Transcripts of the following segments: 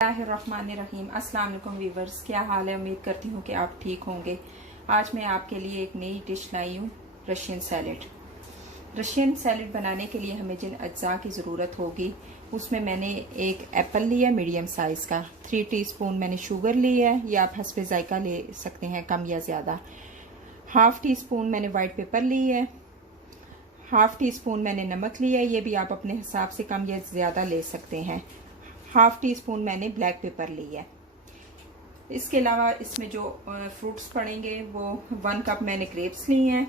बिस्मिल्लाहिर्रहमानिर्रहीम। अस्सलाम वालेकुम वीवर्स, क्या हाल है। उम्मीद करती हूँ कि आप ठीक होंगे। आज मैं आपके लिए एक नई डिश लाई हूँ, रशियन सैलेड। रशियन सैलेड बनाने के लिए हमें जिन अज्जा की ज़रूरत होगी उसमें मैंने एक एप्पल लिया मीडियम साइज़ का, 3 टीस्पून मैंने शुगर ली है, या आप हस्बे जायका ले सकते हैं कम या ज़्यादा। हाफ़ टी स्पून मैंने वाइट पेपर ली है, हाफ़ टी स्पून मैंने नमक लिया है, ये भी आप अपने हिसाब से कम या ज़्यादा ले सकते हैं। हाफ़ टी स्पून मैंने ब्लैक पेपर ली है। इसके अलावा इसमें जो फ्रूट्स पड़ेंगे वो 1 कप मैंने ग्रेप्स ली हैं,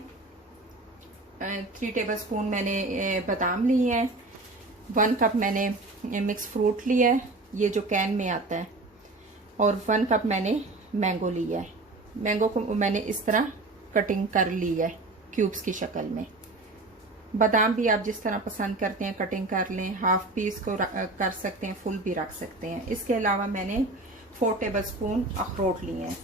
3 टेबल स्पून मैंने बादाम ली हैं, 1 कप मैंने मिक्स फ्रूट लिया है, ये जो कैन में आता है, और 1 कप मैंने मैंगो लिया है। मैंगो को मैंने इस तरह कटिंग कर ली है क्यूब्स की शक्ल में। बादाम भी आप जिस तरह पसंद करते हैं कटिंग कर लें, हाफ पीस को कर सकते हैं, फुल भी रख सकते हैं। इसके अलावा मैंने 4 टेबल स्पून अखरोट लिए हैं,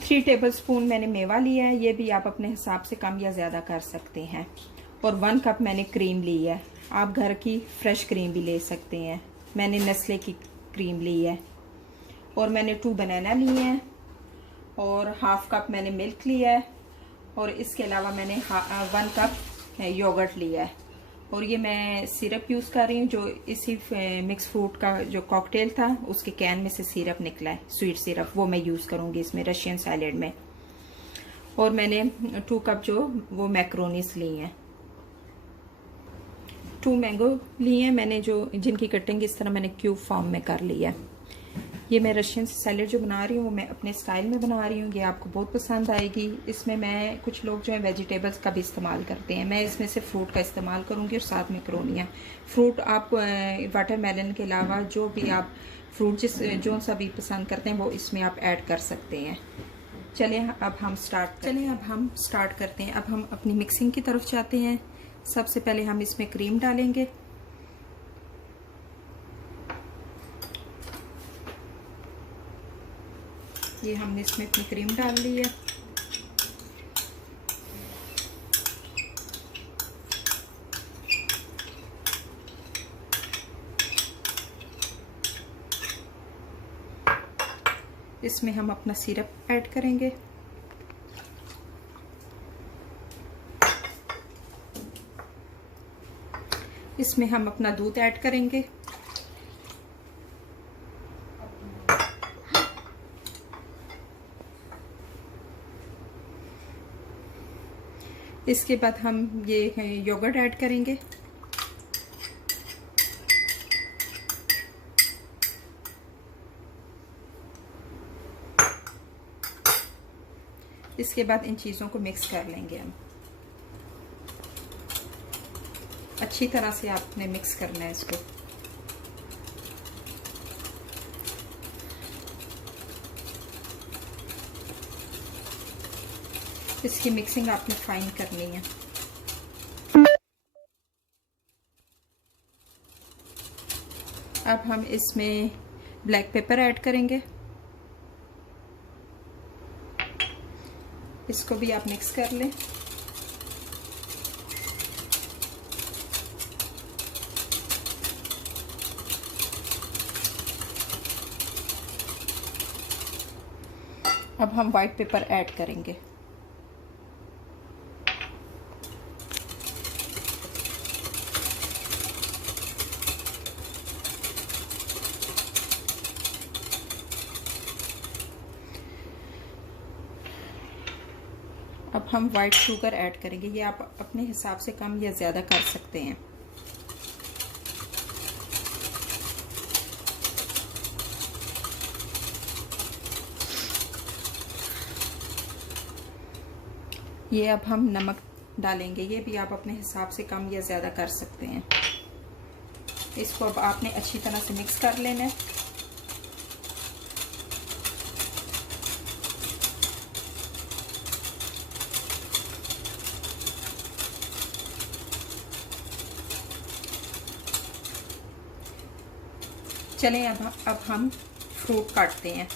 3 टेबल स्पून मैंने मेवा लिया है, ये भी आप अपने हिसाब से कम या ज़्यादा कर सकते हैं, और 1 कप मैंने क्रीम ली है। आप घर की फ्रेश क्रीम भी ले सकते हैं, मैंने नेस्ले की क्रीम ली है, और मैंने 2 बनाना लिए हैं, और हाफ कप मैंने मिल्क लिया है, और इसके अलावा मैंने 1 कप योगर्ट लिया है। और ये मैं सिरप यूज़ कर रही हूँ, जो इसी मिक्स फ्रूट का जो कॉकटेल था उसके कैन में से सिरप निकला है, स्वीट सिरप, वो मैं यूज़ करूँगी इसमें रशियन सैलेड में। और मैंने 2 कप जो वो मैक्रोनीस ली हैं, 2 मैंगो लिए हैं मैंने, जो जिनकी कटिंग इस तरह मैंने क्यूब फॉर्म में कर ली है। ये मैं रशियन सैलेड जो बना रही हूँ वो मैं अपने स्टाइल में बना रही हूँ, ये आपको बहुत पसंद आएगी। इसमें मैं कुछ लोग जो है वेजिटेबल्स का भी इस्तेमाल करते हैं, मैं इसमें से फ्रूट का इस्तेमाल करूँगी, और साथ में मैक्रोनियाँ। फ्रूट आप वाटरमेलन के अलावा जो भी आप फ्रूट जो सा भी पसंद करते हैं वो इसमें आप ऐड कर सकते हैं। चलिए अब हम स्टार्ट करते हैं। अब हम अपनी मिक्सिंग की तरफ जाते हैं। सबसे पहले हम इसमें क्रीम डालेंगे। ये हमने इसमें अपनी क्रीम डाल ली है। इसमें हम अपना सिरप ऐड करेंगे। इसमें हम अपना दूध ऐड करेंगे। इसके बाद हम ये योगर्ट ऐड करेंगे। इसके बाद इन चीज़ों को मिक्स कर लेंगे हम। अच्छी तरह से आपने मिक्स करना है इसको। इसकी मिक्सिंग आपने फाइन करनी है। अब हम इसमें ब्लैक पेपर ऐड करेंगे। इसको भी आप मिक्स कर लें। अब हम वाइट पेपर ऐड करेंगे। अब हम वाइट शुगर ऐड करेंगे, ये आप अपने हिसाब से कम या ज़्यादा कर सकते हैं। ये अब हम नमक डालेंगे, ये भी आप अपने हिसाब से कम या ज़्यादा कर सकते हैं। इसको अब आपने अच्छी तरह से मिक्स कर लेना है। चलें अब हम फ्रूट काटते हैं।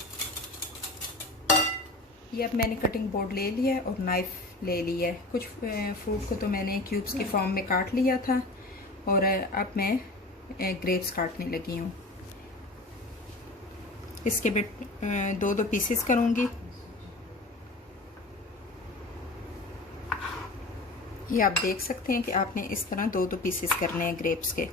ये अब मैंने कटिंग बोर्ड ले लिया है और नाइफ ले लिया है। कुछ फ्रूट को तो मैंने क्यूब्स के फॉर्म में काट लिया था और अब मैं ग्रेप्स काटने लगी हूँ। इसके मैं 2-2 पीसेस करूँगी। ये आप देख सकते हैं कि आपने इस तरह 2-2 पीसेस करने हैं ग्रेप्स के।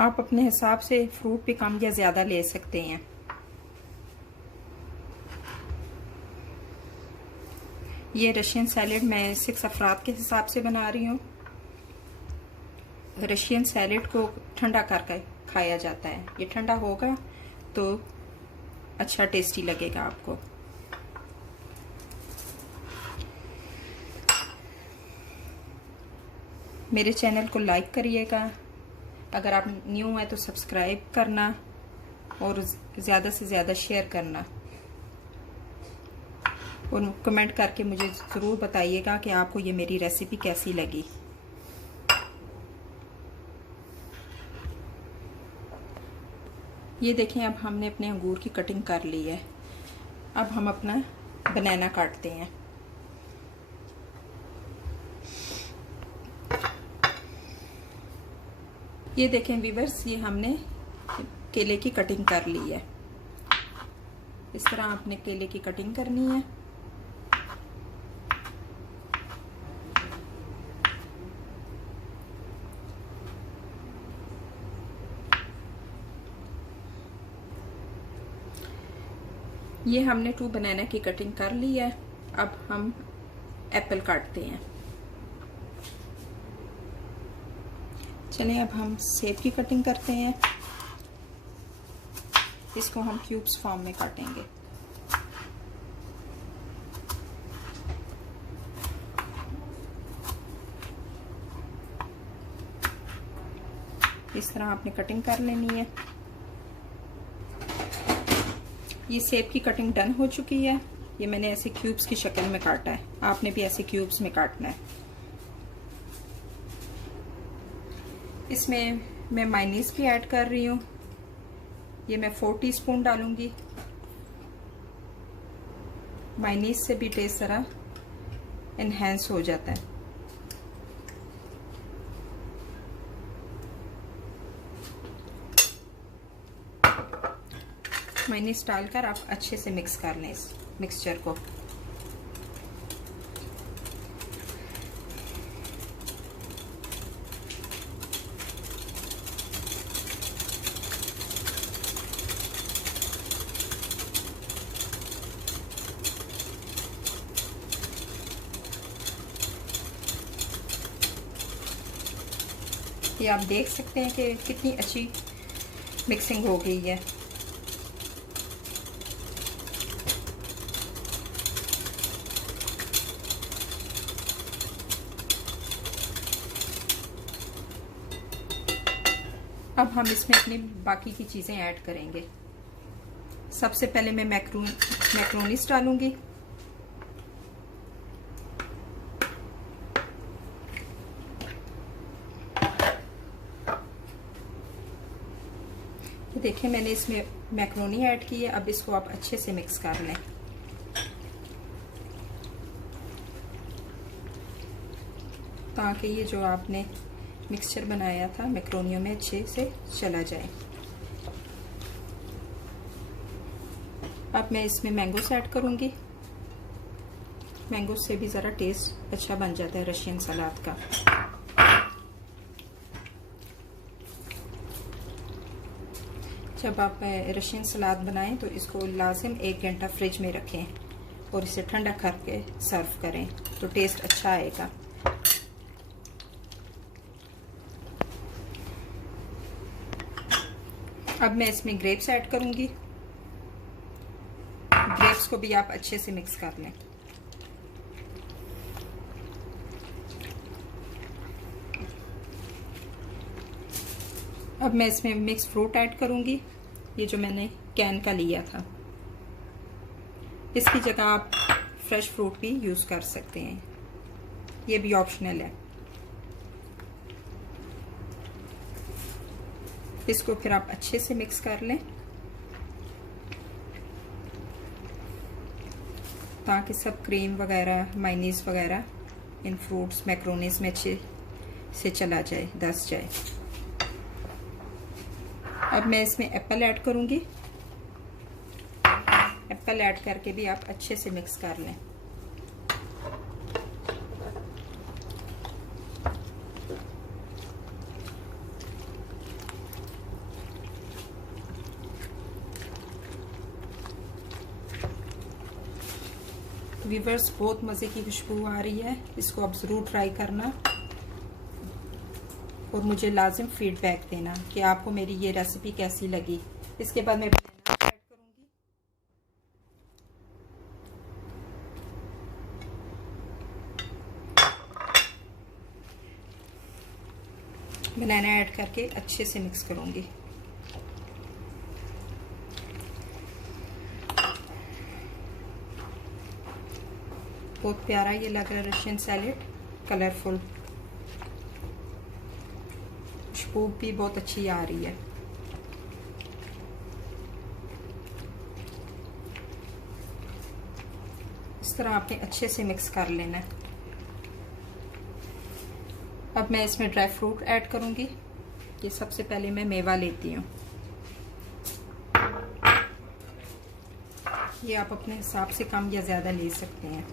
आप अपने हिसाब से फ्रूट भी कम या ज़्यादा ले सकते हैं। ये रशियन सैलेड मैं 6 अफराद के हिसाब से बना रही हूँ। रशियन सैलेड को ठंडा करके खाया जाता है। ये ठंडा होगा तो अच्छा टेस्टी लगेगा आपको। मेरे चैनल को लाइक करिएगा, अगर आप न्यू हैं तो सब्सक्राइब करना और ज़्यादा से ज़्यादा शेयर करना, और कमेंट करके मुझे ज़रूर बताइएगा कि आपको ये मेरी रेसिपी कैसी लगी। ये देखें, अब हमने अपने अंगूर की कटिंग कर ली है। अब हम अपना बनाना काटते हैं। ये देखें व्यूअर्स, ये हमने केले की कटिंग कर ली है। इस तरह आपने केले की कटिंग करनी है। ये हमने 2 बनाना की कटिंग कर ली है। अब हम एप्पल काटते हैं। चलिए अब हम सेब की कटिंग करते हैं। इसको हम क्यूब्स फॉर्म में काटेंगे। इस तरह आपने कटिंग कर लेनी है। ये सेब की कटिंग डन हो चुकी है। ये मैंने ऐसे क्यूब्स की शक्ल में काटा है, आपने भी ऐसे क्यूब्स में काटना है। इसमें मैं मायोनीज भी ऐड कर रही हूँ। ये मैं 4 टीस्पून डालूंगी। मायोनीज से भी टेस्ट ज़रा एनहेंस हो जाता है। मायोनीज डालकर आप अच्छे से मिक्स कर लें इस मिक्सचर को। ये आप देख सकते हैं कि कितनी अच्छी मिक्सिंग हो गई है। अब हम इसमें अपनी बाकी की चीज़ें ऐड करेंगे। सबसे पहले मैं मैक्रोनीस डालूंगी। देखिए मैंने इसमें मैक्रोनी ऐड की है। अब इसको आप अच्छे से मिक्स कर लें। ताकि ये जो आपने मिक्सचर बनाया था मैक्रोनियों में अच्छे से चला जाए। अब मैं इसमें मैंगोस ऐड करूंगी। मैंगो से भी ज़रा टेस्ट अच्छा बन जाता है रशियन सलाद का। जब आप रशियन सलाद बनाएं तो इसको लाजिम 1 घंटा फ्रिज में रखें और इसे ठंडा करके सर्व करें तो टेस्ट अच्छा आएगा। अब मैं इसमें ग्रेप्स ऐड करूंगी। ग्रेप्स को भी आप अच्छे से मिक्स कर लें। अब मैं इसमें मिक्स फ्रूट ऐड करूंगी, ये जो मैंने कैन का लिया था। इसकी जगह आप फ्रेश फ्रूट भी यूज़ कर सकते हैं, ये भी ऑप्शनल है। इसको फिर आप अच्छे से मिक्स कर लें ताकि सब क्रीम वगैरह मायोनीज वगैरह इन फ्रूट्स मैक्रोनीज में अच्छे से चला जाए, धंस जाए। अब मैं इसमें एप्पल ऐड करूंगी। एप्पल ऐड करके भी आप अच्छे से मिक्स कर लें। व्यूअर्स, बहुत मज़े की खुशबू आ रही है, इसको आप ज़रूर ट्राई करना और मुझे लाजिम फीडबैक देना कि आपको मेरी ये रेसिपी कैसी लगी। इसके बाद मैं बनाना ऐड करूंगी। बनाना ऐड करके अच्छे से मिक्स करूंगी। बहुत प्यारा ये लग रहा है रशियन सैलेड, कलरफुल, खुशबू भी बहुत अच्छी आ रही है। इस तरह आपने अच्छे से मिक्स कर लेना है। अब मैं इसमें ड्राई फ्रूट ऐड करूंगी। ये सबसे पहले मैं मेवा लेती हूँ। ये आप अपने हिसाब से कम या ज़्यादा ले सकते हैं,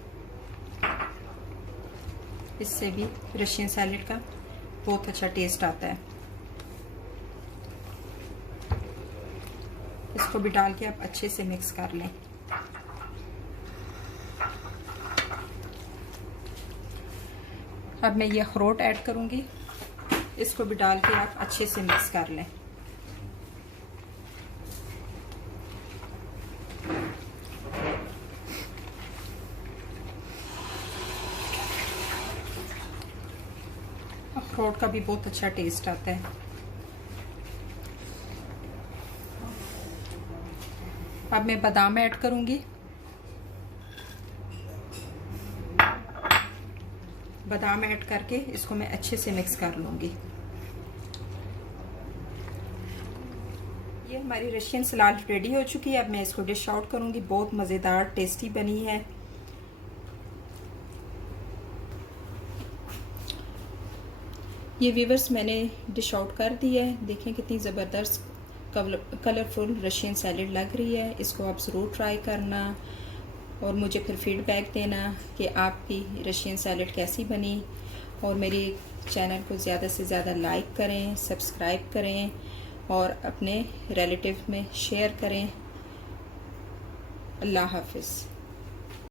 इससे भी रशियन सैलेड का बहुत अच्छा टेस्ट आता है। इसको भी डाल के आप अच्छे से मिक्स कर लें। अब मैं ये अखरोट ऐड करूंगी। इसको भी डाल के आप अच्छे से मिक्स कर लें। अखरोट का भी बहुत अच्छा टेस्ट आता है। अब मैं बादाम ऐड करूंगी। बादाम ऐड करके इसको मैं अच्छे से मिक्स कर लूंगी। ये हमारी रशियन सलाद रेडी हो चुकी है। अब मैं इसको डिश आउट करूंगी। बहुत मज़ेदार टेस्टी बनी है। ये व्यूअर्स मैंने डिश आउट कर दी है। देखें कितनी ज़बरदस्त कलरफुल रशियन सैलेड लग रही है। इसको आप ज़रूर ट्राई करना और मुझे फिर फीडबैक देना कि आपकी रशियन सैलेड कैसी बनी। और मेरे चैनल को ज़्यादा से ज़्यादा लाइक करें, सब्सक्राइब करें और अपने रिलेटिव में शेयर करें। अल्लाह हाफिज़।